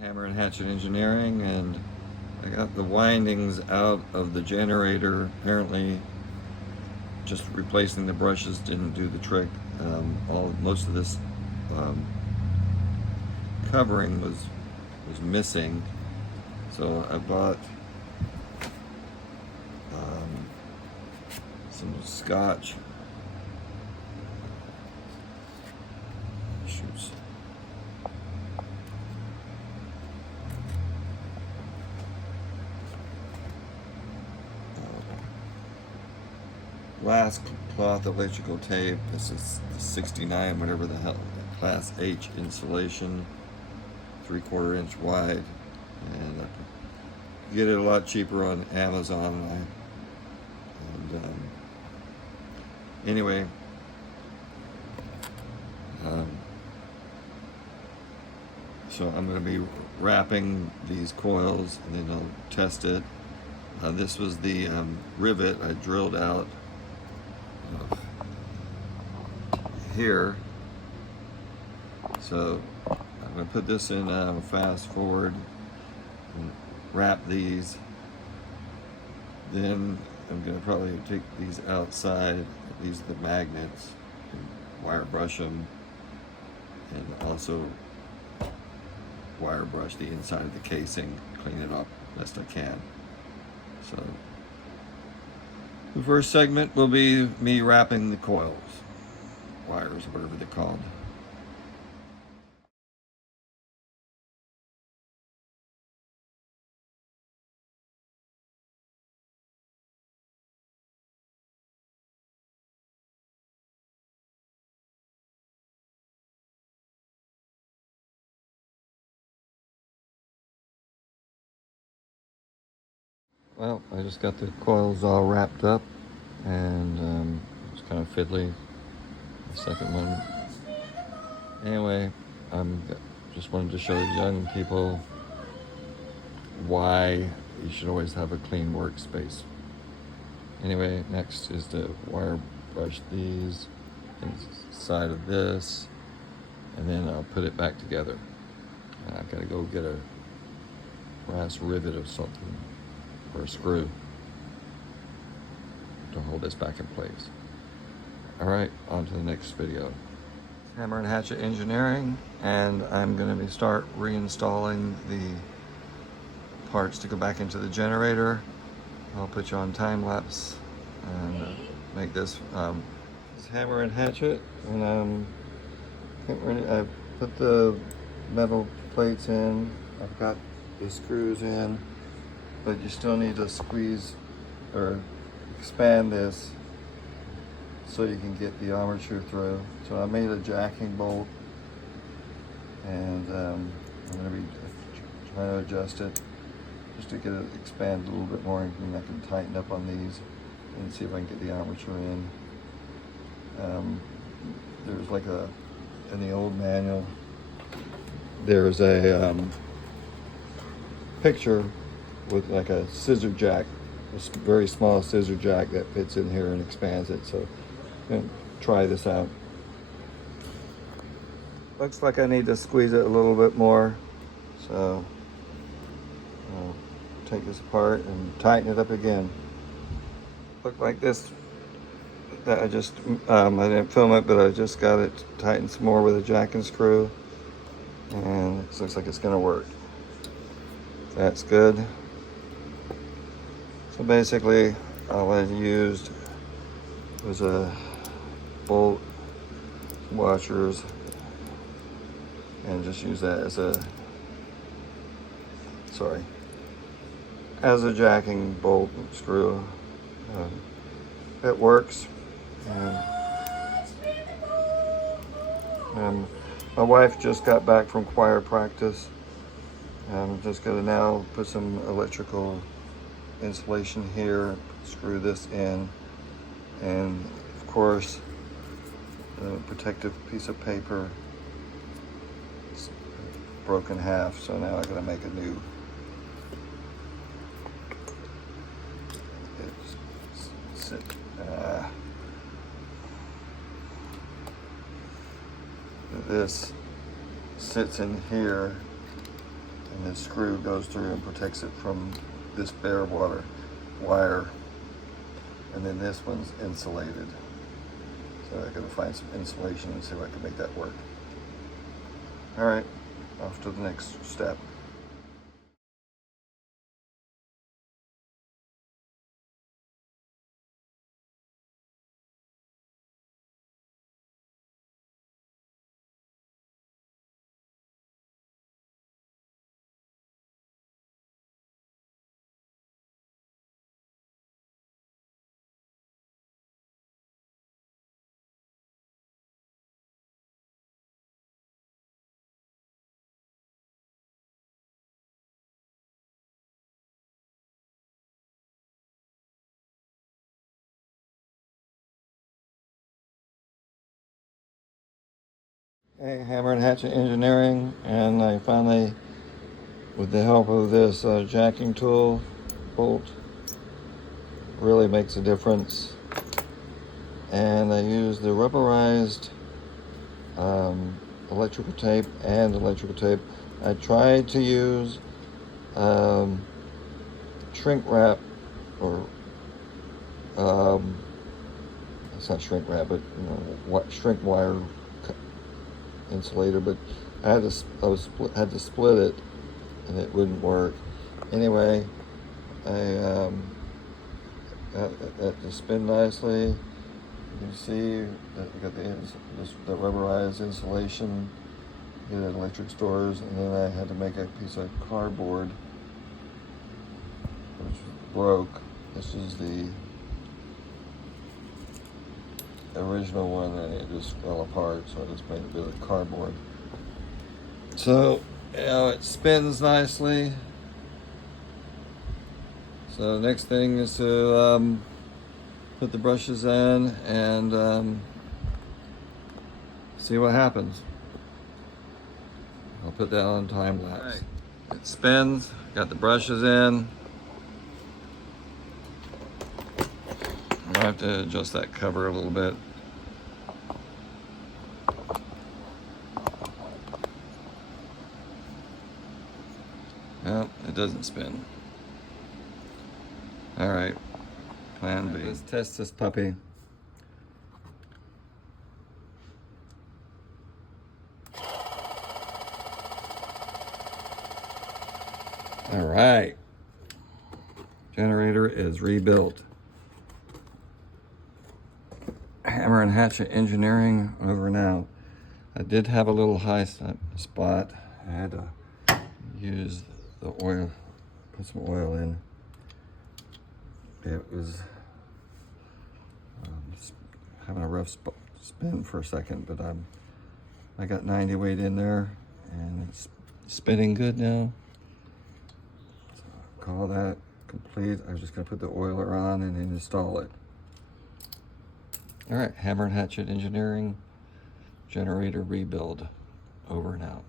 Hammer and Hatchet Engineering, and I got the windings out of the generator. Apparently just replacing the brushes didn't do the trick. Most of this covering was missing, so I bought some scotch. Shoots. Glass cloth electrical tape. This is 69, whatever the hell, class H insulation, 3/4 inch wide, and you get it a lot cheaper on Amazon. Anyway, so I'm going to be wrapping these coils, and then I'll test it. This was the rivet I drilled out here. So I'm going to put this in fast forward and wrap these. Then I'm going to probably take these outside. These are the magnets, and wire brush them, and also wire brush the inside of the casing, clean it up best I can. So the first segment will be me wrapping the coils, wires, whatever they're called. Well, I just got the coils all wrapped up, and it's kind of fiddly, the second one. Anyway, just wanted to show young people why you should always have a clean workspace. Anyway, next is to wire brush these inside of this, and then I'll put it back together. I gotta go get a brass rivet or something, or a screw to hold this back in place. All right, on to the next video. Hammer and Hatchet Engineering, and I'm going to start reinstalling the parts to go back into the generator. I'll put you on time lapse and make this. It's Hammer and Hatchet, and I put the metal plates in. I've got the screws in, but you still need to squeeze or expand this so you can get the armature through. So I made a jacking bolt, and I'm going to be trying to adjust it just to get it expand a little bit more, and then I can tighten up on these and see if I can get the armature in. There's like in the old manual, there's a picture with like a scissor jack, a very small scissor jack that fits in here and expands it. So I'm going to try this out. Looks like I need to squeeze it a little bit more. So I'll take this apart and tighten it up again. Look like this. That I didn't film it, but I just got it tightened some more with a jack and screw. And it looks like it's going to work. That's good. So basically, all I used was a bolt, washers, and just use that as a jacking bolt and screw. It works. And my wife just got back from choir practice. I'm just gonna now put some electrical insulation here, screw this in, and of course the protective piece of paper is broken half, so now I gotta make a new. This sits in here, and this screw goes through and protects it from this bare wire. And then this one's insulated. So I gotta find some insulation and see if I can make that work. All right, off to the next step. Hey, Hammer and Hatchet Engineering, and I finally, with the help of this jacking tool, bolt really makes a difference. And I used the rubberized electrical tape and electrical tape. I tried to use shrink wrap, or it's not shrink wrap, but you know, what, shrink wire insulator, but I had to split it, and it wouldn't work. Anyway, I got that to spin nicely. You can see that you got the rubberized insulation at electric stores, and then I had to make a piece of cardboard which broke. This is the original one, and it just fell apart, so I just made a bit of cardboard. So, you know, it spins nicely. So the next thing is to put the brushes in and see what happens. I'll put that on time lapse. Right. It spins, got the brushes in. I have to adjust that cover a little bit. No, it doesn't spin. All right, plan B. Let's test this puppy. All right, generator is rebuilt. Hammer and Hatchet Engineering over now. I did have a little high spot. I had to use the oil, put some oil in. It was having a rough spin for a second, but I got 90 weight in there, and it's spinning good now. So call that complete. I was just gonna put the oiler on and then install it. All right, Hammer and Hatchet Engineering, generator rebuild, over and out.